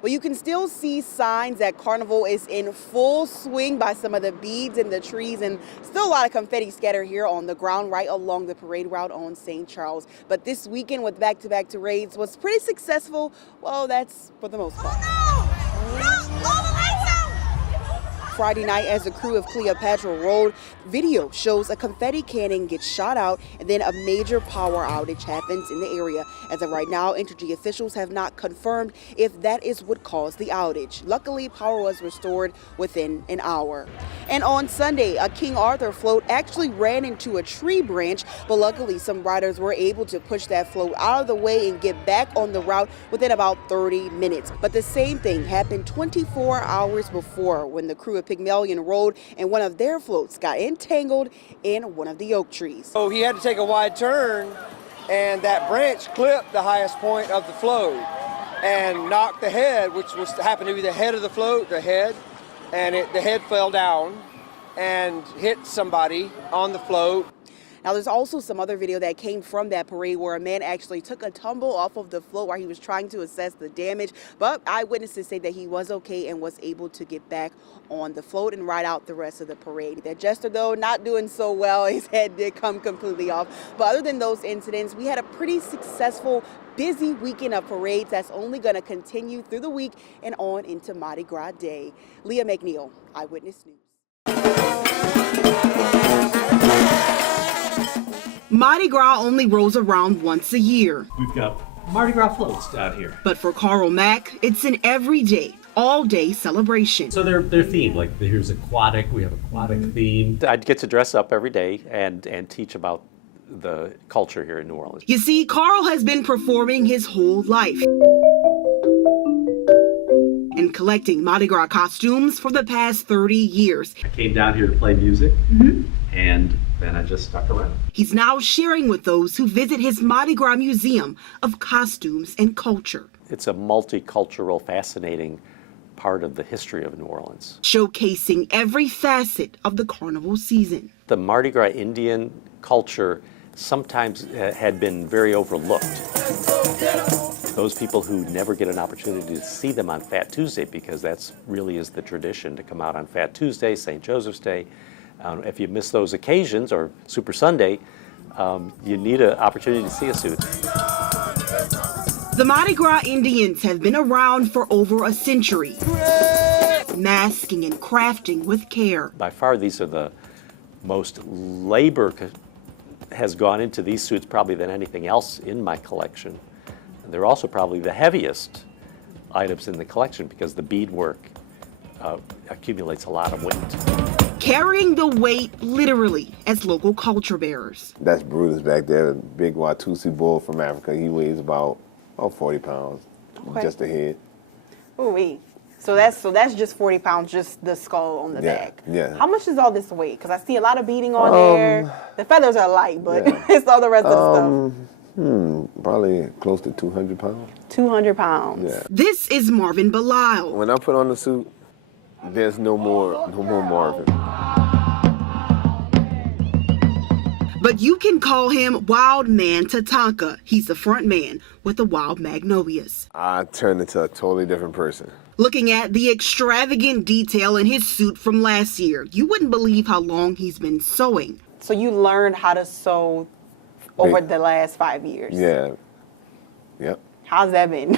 Well, you can still see signs that Carnival is in full swing by some of the beads in the trees, and still a lot of confetti scattered here on the ground right along the parade route on St. Charles. But this weekend with back-to-back parades was pretty successful. Well, that's for the most part. Friday night, as the crew of Cleopatra rolled, video shows a confetti cannon gets shot out and then a major power outage happens in the area. As of right now, Entergy officials have not confirmed if that is what caused the outage. Luckily, power was restored within an hour. And on Sunday, a King Arthur float actually ran into a tree branch, but luckily some riders were able to push that float out of the way and get back on the route within about 30 minutes. But the same thing happened 24 hours before when the crew of Pygmalion rolled and one of their floats got entangled in one of the oak trees. So he had to take a wide turn, and that branch clipped the highest point of the float and knocked the head, which happened to be the head of the float, the head fell down and hit somebody on the float. Now, there's also some other video that came from that parade where a man actually took a tumble off of the float while he was trying to assess the damage, but eyewitnesses say that he was okay and was able to get back on the float and ride out the rest of the parade. That jester, though, not doing so well. His head did come completely off. But other than those incidents, we had a pretty successful, busy weekend of parades that's only going to continue through the week and on into Mardi Gras Day. Leah McNeil, Eyewitness News. Mardi Gras only rolls around once a year. We've got Mardi Gras floats out here. But for Carl Mack, it's an everyday, all-day celebration. So they're themed, like here's aquatic, we have aquatic theme. I'd get to dress up every day and teach about the culture here in New Orleans. You see, Carl has been performing his whole life and collecting Mardi Gras costumes for the past 30 years. I came down here to play music, and then I just stuck around. He's now sharing with those who visit his Mardi Gras Museum of Costumes and Culture. It's a multicultural, fascinating part of the history of New Orleans. Showcasing every facet of the carnival season. The Mardi Gras Indian culture sometimes had been very overlooked. Those people who never get an opportunity to see them on Fat Tuesday, because that's really is the tradition to come out on Fat Tuesday, St. Joseph's Day. If you miss those occasions, or Super Sunday, you need an opportunity to see a suit. The Mardi Gras Indians have been around for over a century, masking and crafting with care. By far, these are the most labor has gone into these suits probably than anything else in my collection. And they're also probably the heaviest items in the collection because the beadwork accumulates a lot of weight. Carrying the weight literally as local culture bearers. That's Brutus back there, the big Watusi bull from Africa. He weighs about 40 pounds, just a head. Ooh-wee. So that's just 40 pounds, just the skull on the back. Yeah. How much does all this weigh? Because I see a lot of beading on there. The feathers are light, but it's all the rest of the stuff. Probably close to 200 pounds. 200 pounds. Yeah. This is Marvin Belisle. When I put on the suit, there's no more Marvin. But you can call him Wild Man Tatanka. He's the front man with the Wild Magnolias. I turned into a totally different person. Looking at the extravagant detail in his suit from last year, you wouldn't believe how long he's been sewing. So you learned how to sew over the last 5 years? Yeah. Yep. How's that been?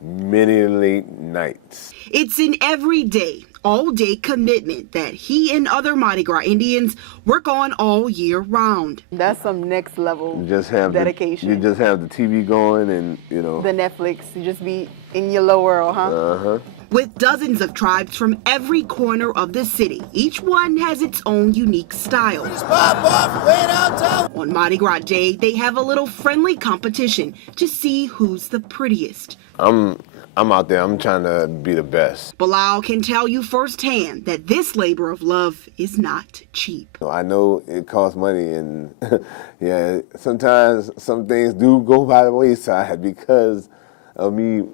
Many late nights. It's an everyday, all-day commitment that he and other Mardi Gras Indians work on all year round. That's some next level dedication. You just have the TV going and, The Netflix, you just be in your little world, huh? Uh-huh. With dozens of tribes from every corner of the city, each one has its own unique style. On Mardi Gras Day, they have a little friendly competition to see who's the prettiest. I'm out there, I'm trying to be the best. Belisle can tell you firsthand that this labor of love is not cheap. I know it costs money, and yeah, sometimes some things do go by the wayside because of me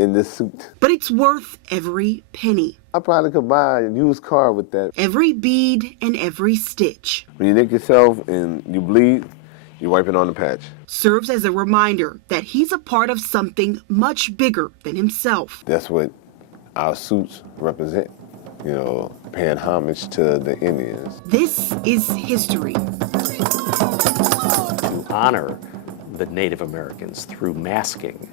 in this suit. But it's worth every penny. I probably could buy a used car with that. Every bead and every stitch. When you nick yourself and you bleed, you wipe it on the patch. Serves as a reminder that he's a part of something much bigger than himself. That's what our suits represent, you know, paying homage to the Indians. This is history. To honor the Native Americans through masking,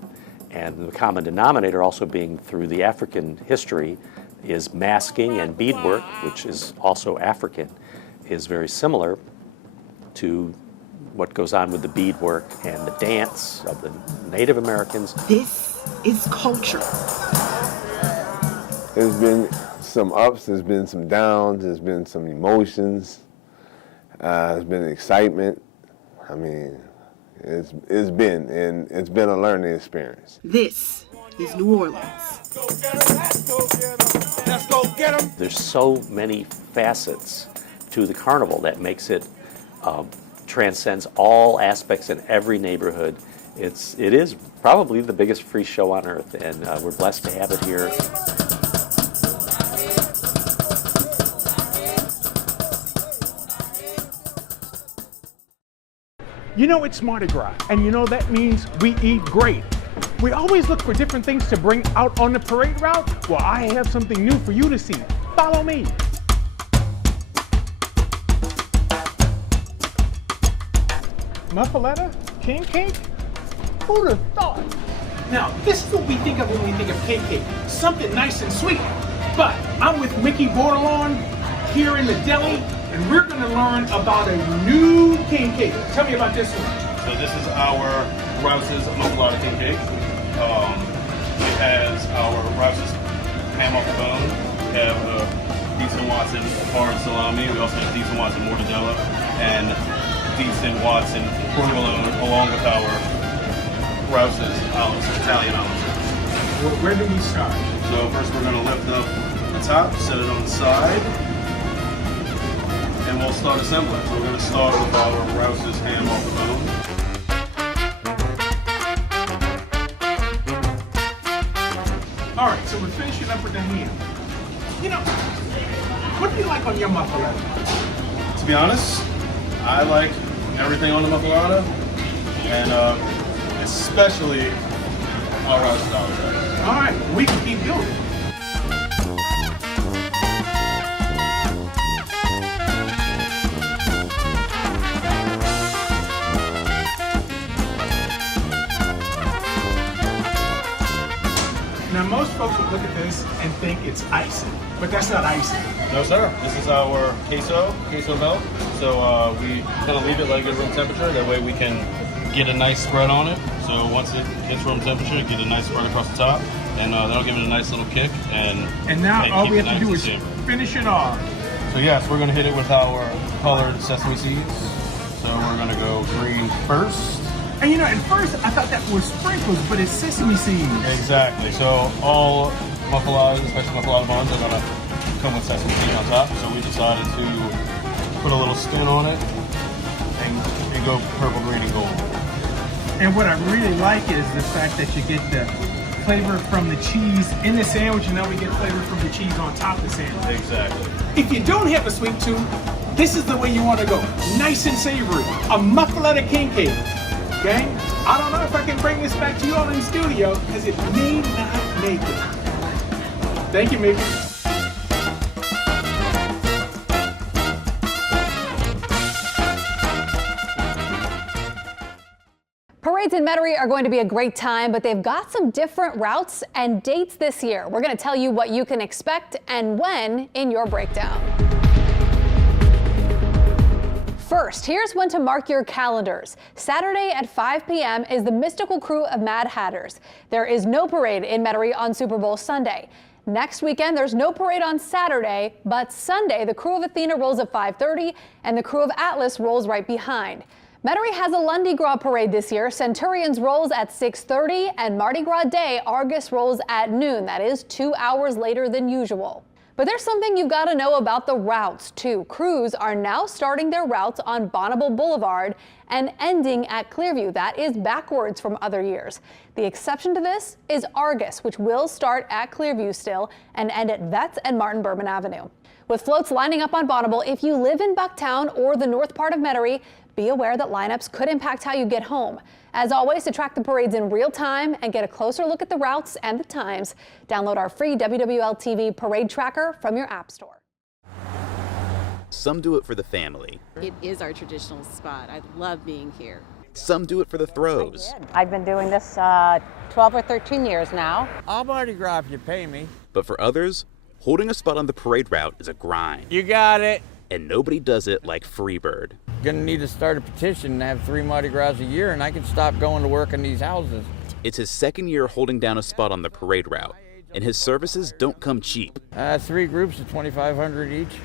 and the common denominator also being through the African history is masking, and beadwork, which is also African, is very similar to what goes on with the beadwork and the dance of the Native Americans. This is culture. There's been some ups, there's been some downs, there's been some emotions, there's been excitement. I mean, it's been a learning experience. This is New Orleans. Let's go get 'em. There's so many facets to the carnival that makes it transcends all aspects in every neighborhood. It is probably the biggest free show on earth, and we're blessed to have it here. You know, it's Mardi Gras, and you know that means we eat great. We always look for different things to bring out on the parade route. Well, I have something new for you to see. Follow me. Muffaletta? King cake? Who'd have thought? Now, this is what we think of when we think of king cake. Something nice and sweet. But I'm with Mickey Bordelon here in the deli, and we're going to learn about a new king cake. Tell me about this one. So this is our Rouse's Muffaletta king cake. It has our Rouse's ham off the bone. We have decent Watson hard salami. We also have decent Watson mortadella and decent Watson provolone, along with our Rouse's olives, Italian olives. Well, where do we start? So first we're going to lift up the top, set it on the side, and we'll start assembling. So we're going to start with our Rouse's ham off the bone. All right, so we're finishing up with the ham. You know, what do you like on your muffaletta? To be honest, I like everything on the muffaletta, and especially our Rouse's olives. All right, we can keep building. Now, most folks would look at this and think it's icing, but that's not icing. No, sir. This is our queso melt. So we kind of leave it like at room temperature. That way we can get a nice spread on it. So once it hits room temperature, get a nice spread across the top, and that'll give it a nice little kick. And now all we have to do is savory. finish it off. So yes, we're going to hit it with our colored sesame seeds. So we're going to go green first. And you know, at first I thought that was sprinkles, but it's sesame seeds. Exactly. So all muffalettas, especially muffaletta buns, are going to come with sesame seeds on top. So we decided to put a little spin on it and go purple, green, and gold. And what I really like is the fact that you get the flavor from the cheese in the sandwich, and now we get flavor from the cheese on top of the sandwich. Exactly. If you don't have a sweet tooth, this is the way you want to go. Nice and savory. A muffaletta king cake. Gang, I don't know if I can bring this back to you all in the studio, because it may not make it. Thank you, Mickey. Parades in Metairie are going to be a great time, but they've got some different routes and dates this year. We're going to tell you what you can expect and when in your breakdown. First, here's when to mark your calendars. Saturday at 5 p.m. is the mystical crew of Mad Hatters. There is no parade in Metairie on Super Bowl Sunday. Next weekend, there's no parade on Saturday, but Sunday, the crew of Athena rolls at 5:30 and the crew of Atlas rolls right behind. Metairie has a Mardi Gras parade this year. Centurions rolls at 6:30 and Mardi Gras Day, Argus rolls at noon. That is 2 hours later than usual. But there's something you've got to know about the routes, too. Crews are now starting their routes on Bonneville Boulevard and ending at Clearview. That is backwards from other years. The exception to this is Argus, which will start at Clearview still and end at Vets and Martin Bourbon Avenue. With floats lining up on Bonneville, if you live in Bucktown or the north part of Metairie, be aware that lineups could impact how you get home. As always, to track the parades in real time and get a closer look at the routes and the times, download our free WWL-TV Parade Tracker from your app store. Some do it for the family. It is our traditional spot. I love being here. Some do it for the throws. I've been doing this 12 or 13 years now. I'll Mardi Gras if you pay me. But for others, holding a spot on the parade route is a grind. You got it. And nobody does it like Freebird. Gonna need to start a petition to have 3 Mardi Gras a year, and I can stop going to work in these houses. It's his second year holding down a spot on the parade route, and his services don't come cheap. 3 groups of $2,500 each,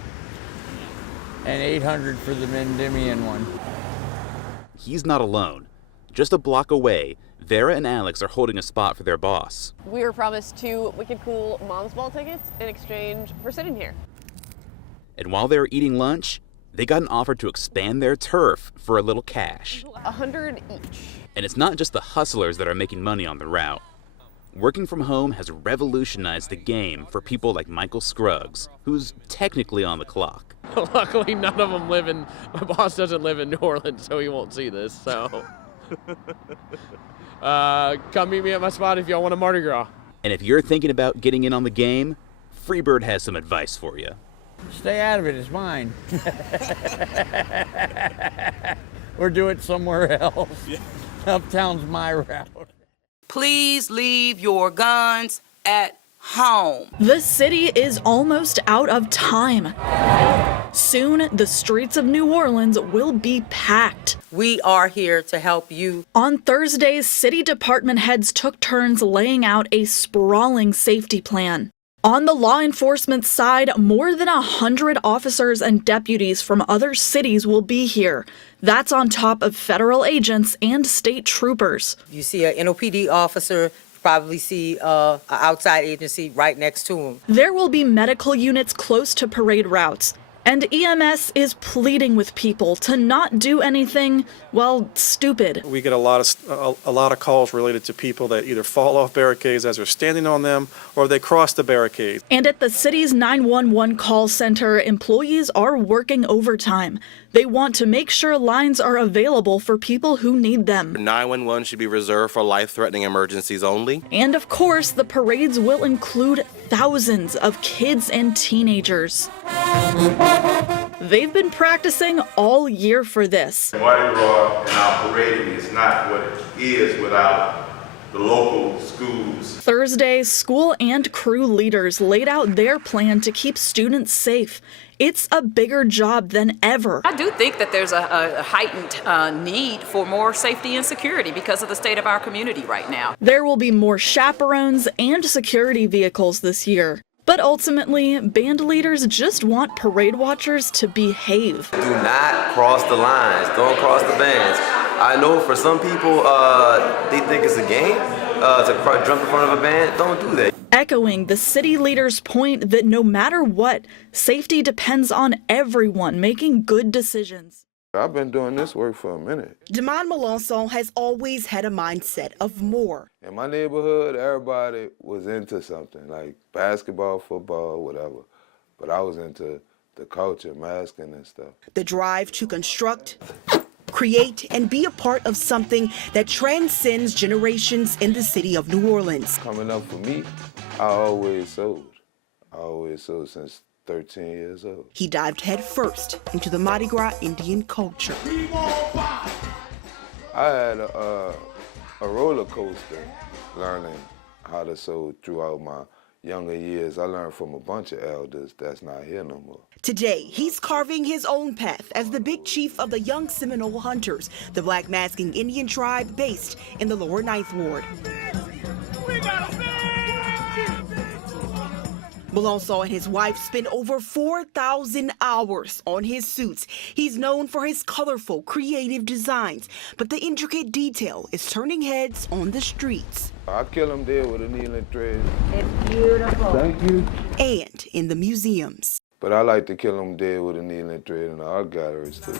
and $800 for the Endymion one. He's not alone. Just a block away, Vera and Alex are holding a spot for their boss. We were promised 2 wicked cool Mom's Ball tickets in exchange for sitting here. And while they were eating lunch, they got an offer to expand their turf for a little cash. $100 each. And it's not just the hustlers that are making money on the route. Working from home has revolutionized the game for people like Michael Scruggs, who's technically on the clock. Luckily, none of them live in, my boss doesn't live in New Orleans, so he won't see this, so. Come meet me at my spot if y'all want a Mardi Gras. And if you're thinking about getting in on the game, Freebird has some advice for you. Stay out of it, it's mine. Or do it somewhere else. Yeah. Uptown's my route. Please leave your guns at home. The city is almost out of time. Soon, the streets of New Orleans will be packed. We are here to help you. On Thursdays, city department heads took turns laying out a sprawling safety plan. On the law enforcement side, more than 100 officers and deputies from other cities will be here. That's on top of federal agents and state troopers. You see an NOPD officer, you probably see an outside agency right next to him. There will be medical units close to parade routes. And EMS is pleading with people to not do anything, well, stupid. We get a lot of calls related to people that either fall off barricades as they're standing on them, or they cross the barricade. And at the city's 911 call center, employees are working overtime. They want to make sure lines are available for people who need them. 911 should be reserved for life-threatening emergencies only. And of course, the parades will include thousands of kids and teenagers. They've been practicing all year for this. Mardi Gras and our parading is not what it is without the local schools. Thursday, school and crew leaders laid out their plan to keep students safe. It's a bigger job than ever. I do think that there's a heightened need for more safety and security because of the state of our community right now. There will be more chaperones and security vehicles this year. But ultimately, band leaders just want parade watchers to behave. Do not cross the lines. Don't cross the bands. I know for some people, they think it's a game to jump in front of a band. Don't do that. Echoing the city leader's point that no matter what, safety depends on everyone making good decisions. I've been doing this work for a minute. Damon Melanson has always had a mindset of more. In my neighborhood, everybody was into something, like basketball, football, whatever. But I was into the culture, masking and stuff. The drive to construct, create, and be a part of something that transcends generations in the city of New Orleans. Coming up for me, I always sewed. Since 13 years old. He dived headfirst into the Mardi Gras Indian culture. I had a roller coaster learning how to sew throughout my younger years. I learned from a bunch of elders that's not here no more. Today, he's carving his own path as the big chief of the Young Seminole Hunters, the black masking Indian tribe based in the lower 9th Ward. Malonzo and his wife spend over 4,000 hours on his suits. He's known for his colorful, creative designs, but the intricate detail is turning heads on the streets. I kill them dead with a needle thread. It's beautiful. Thank you. And in the museums. But I like to kill them dead with a needle and thread in the art galleries too.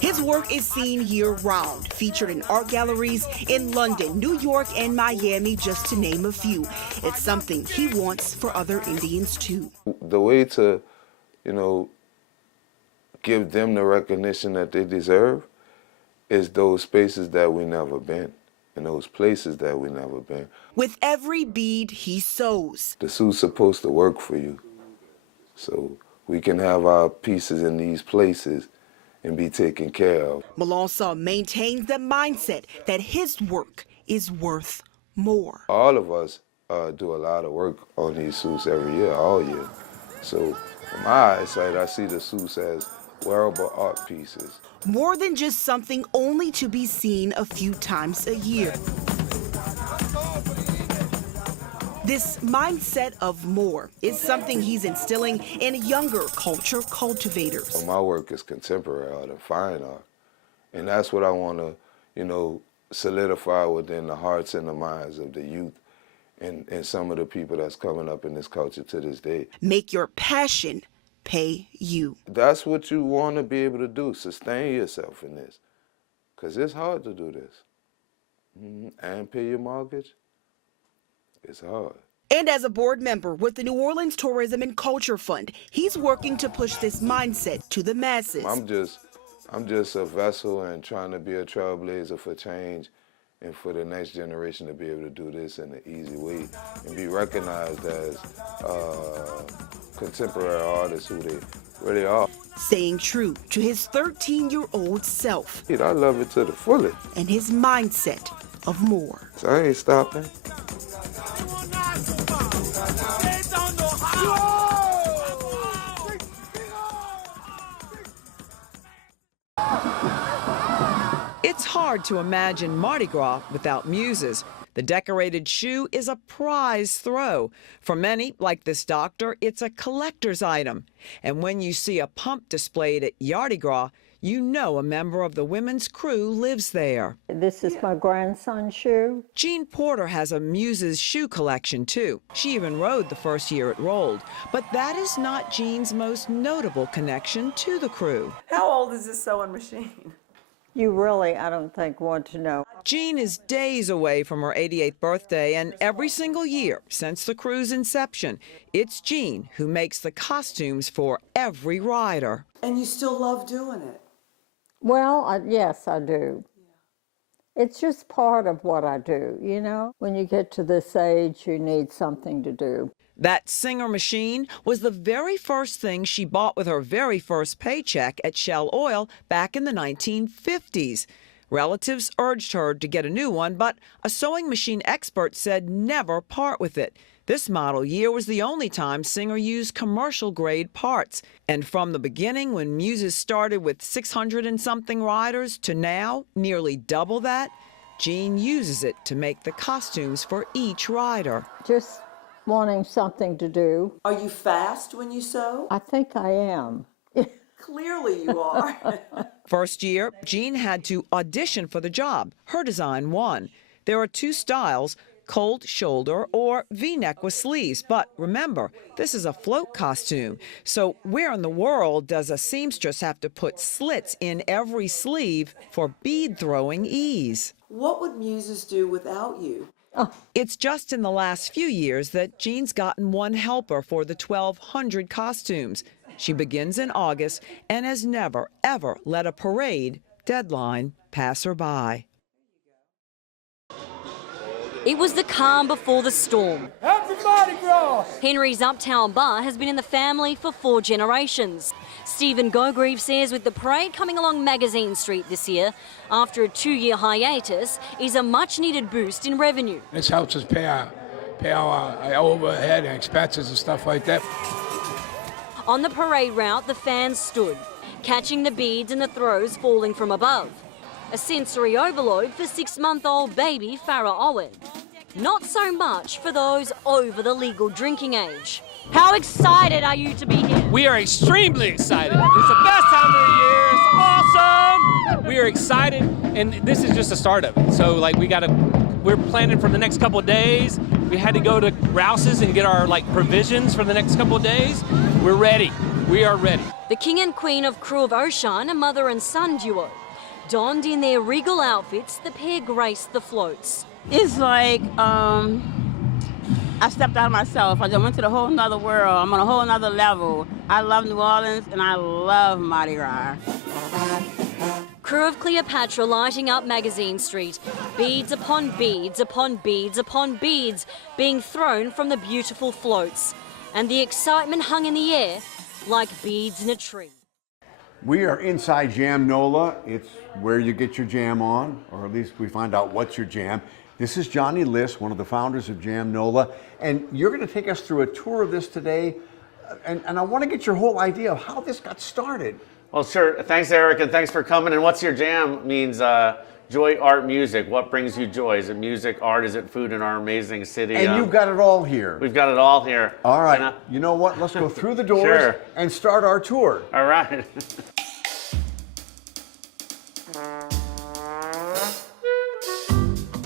His work is seen year-round, featured in art galleries in London, New York, and Miami, just to name a few. It's something he wants for other Indians too. The way to, give them the recognition that they deserve is those spaces that we never been. In those places that we never been. With every bead he sews. The suit's supposed to work for you. So we can have our pieces in these places and be taken care of. Malonzo maintains the mindset that his work is worth more. All of us do a lot of work on these suits every year, all year. So from my eyesight, I see the suits as wearable art pieces. More than just something only to be seen a few times a year. This mindset of more is something he's instilling in younger culture cultivators. So my work is contemporary art and fine art. And that's what I want to, solidify within the hearts and the minds of the youth and some of the people that's coming up in this culture to this day. Make your passion pay you. That's what you want to be able to do, sustain yourself in this. Because it's hard to do this. And pay your mortgage, it's hard. And as a board member with the New Orleans Tourism and Culture Fund, he's working to push this mindset to the masses. I'm just a vessel and trying to be a trailblazer for change and for the next generation to be able to do this in an easy way and be recognized as contemporary artists who they really are. Staying true to his 13-year-old self. I love it to the fullest. And his mindset of more. So I ain't stopping. It's hard to imagine Mardi Gras without Muses. The decorated shoe is a prize throw. For many, like this doctor, it's a collector's item. And when you see a pump displayed at Mardi Gras, you know a member of the women's crew lives there. This is my grandson's shoe. Jean Porter has a Muses shoe collection, too. She even rode the first year it rolled. But that is not Jean's most notable connection to the crew. How old is this sewing machine? You really, I don't think, want to know. Jean is days away from her 88th birthday, and every single year since the crew's inception, it's Jean who makes the costumes for every rider. And you still love doing it? Well, yes, I do. It's just part of what I do, When you get to this age, you need something to do. That Singer machine was the very first thing she bought with her very first paycheck at Shell Oil back in the 1950s. Relatives urged her to get a new one, but a sewing machine expert said never part with it. This model year was the only time Singer used commercial-grade parts. And from the beginning, when Muses started with 600 and something riders to now, nearly double that, Jean uses it to make the costumes for each rider. Just wanting something to do. Are you fast when you sew? I think I am. Clearly you are. First year, Jean had to audition for the job. Her design won. There are two styles, cold shoulder or V-neck with sleeves. But remember, this is a float costume. So where in the world does a seamstress have to put slits in every sleeve for bead throwing ease? What would Muses do without you? It's just in the last few years that Jean's gotten one helper for the 1,200 costumes. She begins in August and has never, ever let a parade deadline pass her by. It was the calm before the storm. Happy Mardi Gras! Henry's Uptown Bar has been in the family for 4 generations. Stephen Gogrieve says with the parade coming along Magazine Street this year, after a 2-year hiatus, is a much-needed boost in revenue. This helps us pay our overhead and expenses and stuff like that. On the parade route, the fans stood, catching the beads and the throws falling from above. A sensory overload for 6-month-old baby Farrah Owen. Not so much for those over the legal drinking age. How excited are you to be here? We are extremely excited. It's the best time of the year. It's awesome. We are excited, and this is just the start of it. So, like, we're planning for the next couple of days. We had to go to Rouse's and get our provisions for the next couple of days. We're ready. We are ready. The king and queen of Crew of Ocean, a mother and son duo. Donned in their regal outfits, the pair graced the floats. It's like I stepped out of myself. I just went to the whole nother world. I'm on a whole nother level. I love New Orleans and I love Mardi Gras. Crew of Cleopatra lighting up Magazine Street. Beads upon beads upon beads upon beads being thrown from the beautiful floats. And the excitement hung in the air like beads in a tree. We are inside JamNOLA. It's where you get your jam on, or at least we find out what's your jam. This is Johnny Liss, one of the founders of JamNOLA, and you're going to take us through a tour of this today, and I want to get your whole idea of how this got started. Well, sure. Thanks, Eric, and thanks for coming. And what's your jam means joy, art, music. What brings you joy? Is it music, art? Is it food in our amazing city? And you've got it all here. We've got it all here. All right. You know what? Let's go through the doors Sure. and start our tour. All right.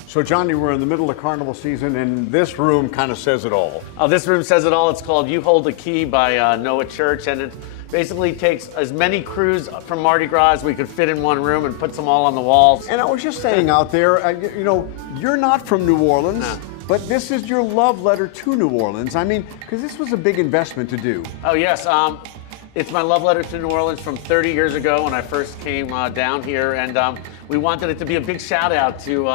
So, Johnny, we're in the middle of Carnival season, and this room kind of says it all. Oh, this room says it all. It's called You Hold the Key by Noah Church, and it basically takes as many crews from Mardi Gras as we could fit in one room and puts them all on the walls. And I was just saying out there, you know, you're not from New Orleans, but this is your love letter to New Orleans. I mean, because this was a big investment to do. Oh, yes. It's my love letter to New Orleans from 30 years ago when I first came down here, and we wanted it to be a big shout out to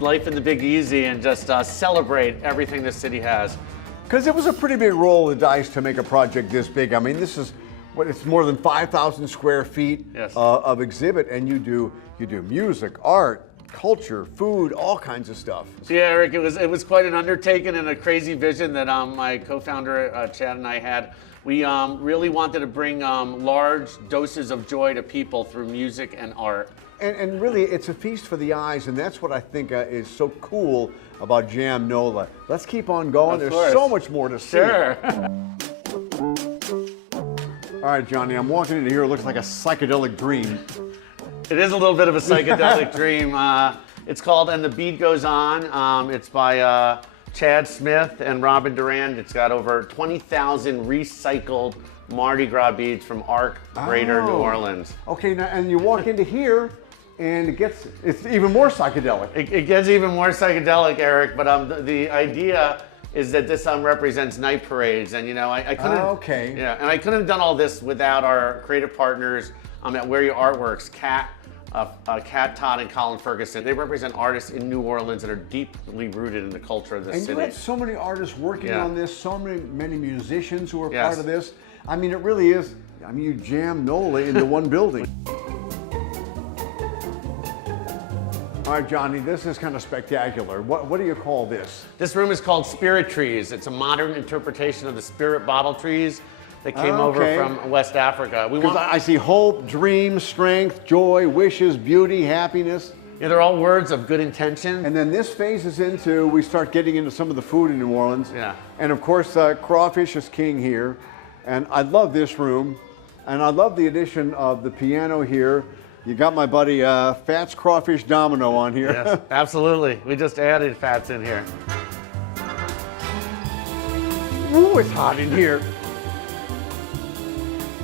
life in the Big Easy and just celebrate everything this city has. Because it was a pretty big roll of the dice to make a project this big. I mean, this is it's more than 5,000 square feet of exhibit, and you do music, art, culture, food, all kinds of stuff. So yeah, Eric, it was quite an undertaking and a crazy vision that my co-founder Chad and I had. We really wanted to bring large doses of joy to people through music and art. And really, it's a feast for the eyes, and that's what I think is so cool about JamNOLA. Let's keep on going. There's so much more to see. Sure. All right, Johnny, I'm walking into here. It looks like a psychedelic dream. It is a little bit of a psychedelic dream. It's called And the Beat Goes On. It's by Chad Smith and Robin Durand. It's got over 20,000 recycled Mardi Gras beads from Arc Greater New Orleans. Okay, now, and you walk into here, and it's even more psychedelic. It gets even more psychedelic, Eric, but the idea is that this represents night parades, and you know, I couldn't. Yeah, and I couldn't have done all this without our creative partners at Where Your Art Works, Kat, Todd, and Colin Ferguson. They represent artists in New Orleans that are deeply rooted in the culture of this city. And you had so many artists working on this, so many musicians who were part of this. I mean, it really is. I mean, you JamNOLA into one building. All right, Johnny, this is kind of spectacular. What do you call this? This room is called Spirit Trees. It's a modern interpretation of the spirit bottle trees that came over from West Africa. I see hope, dreams, strength, joy, wishes, beauty, happiness. Yeah, they're all words of good intention. And then this phases into, we start getting into some of the food in New Orleans. Yeah. And of course, crawfish is king here. And I love this room. And I love the addition of the piano here. You got my buddy Fats Crawfish Domino on here. Yes, absolutely. We just added Fats in here. Ooh, it's hot in here.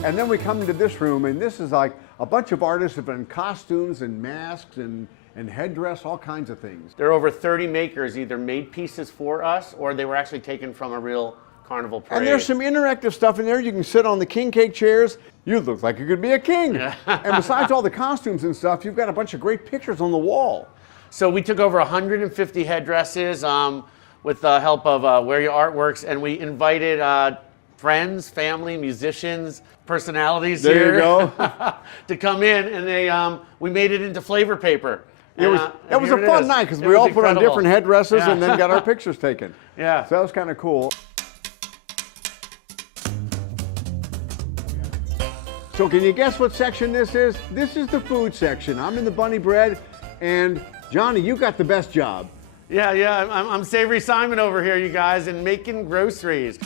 And then we come into this room, and this is like a bunch of artists have been in costumes and masks and headdress, all kinds of things. There are over 30 makers either made pieces for us or they were actually taken from a real carnival parade. And there's some interactive stuff in there. You can sit on the king cake chairs. You look like you could be a king. Yeah. And besides all the costumes and stuff, you've got a bunch of great pictures on the wall. So we took over 150 headdresses with the help of Where Your Art Works, and we invited friends, family, musicians, personalities there you go. to come in, and we made it into flavor paper. It was a fun night because we all put on different headdresses and then got our pictures taken. Yeah. So that was kind of cool. So can you guess what section this is? This is the food section. I'm in the bunny bread, and Johnny, you got the best job. Yeah, I'm Savory Simon over here, you guys, and making groceries.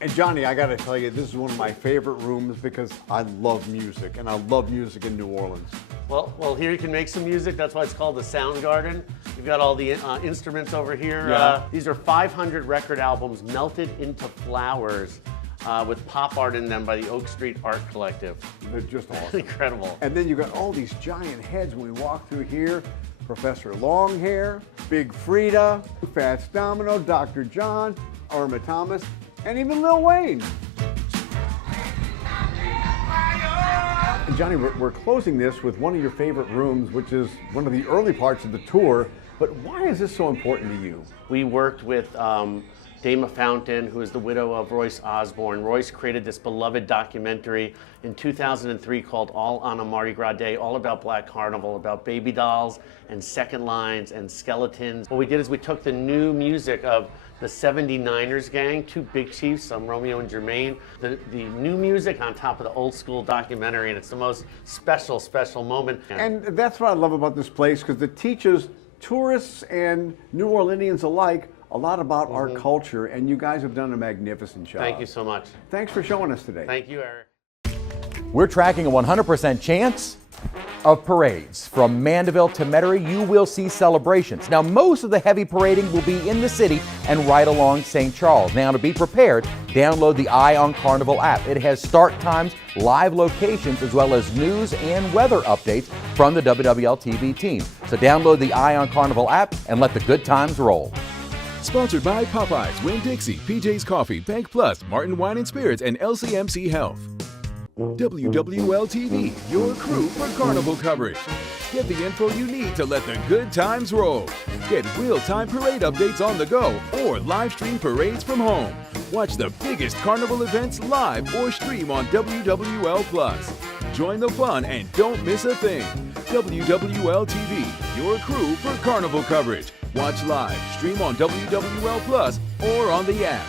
And Johnny, I gotta tell you, this is one of my favorite rooms because I love music, and I love music in New Orleans. Well, here you can make some music. That's why it's called the Sound Garden. We've got all the instruments over here. Yeah. These are 500 record albums melted into flowers with pop art in them by the Oak Street Art Collective. They're just awesome. Incredible. And then you got all these giant heads when we walk through here. Professor Longhair, Big Frida, Fats Domino, Dr. John, Irma Thomas, and even Lil Wayne. And Johnny, we're closing this with one of your favorite rooms, which is one of the early parts of the tour. But why is this so important to you? We worked with Dama Fountain, who is the widow of Royce Osborne. Royce created this beloved documentary in 2003 called All on a Mardi Gras Day, all about Black Carnival, about baby dolls and second lines and skeletons. What we did is we took the new music of the 79ers gang, two big chiefs, Romeo and Jermaine, the new music on top of the old school documentary, and it's the most special, special moment. And that's what I love about this place, because it teaches tourists and New Orleanians alike a lot about our culture, and you guys have done a magnificent job. Thank you so much. Thanks for showing us today. Thank you, Eric. We're tracking a 100% chance of parades. From Mandeville to Metairie, you will see celebrations. Now, most of the heavy parading will be in the city and right along St. Charles. Now, to be prepared, download the Eye on Carnival app. It has start times, live locations, as well as news and weather updates from the WWL-TV team. So download the Eye on Carnival app and let the good times roll. Sponsored by Popeyes, Winn-Dixie, PJ's Coffee, Bank Plus, Martin Wine and Spirits, and LCMC Health. WWL-TV, your crew for Carnival coverage. Get the info you need to let the good times roll. Get real-time parade updates on the go or live stream parades from home. Watch the biggest Carnival events live or stream on WWL+. Join the fun and don't miss a thing. WWL-TV, your crew for Carnival coverage. Watch live, stream on WWL+ or on the app.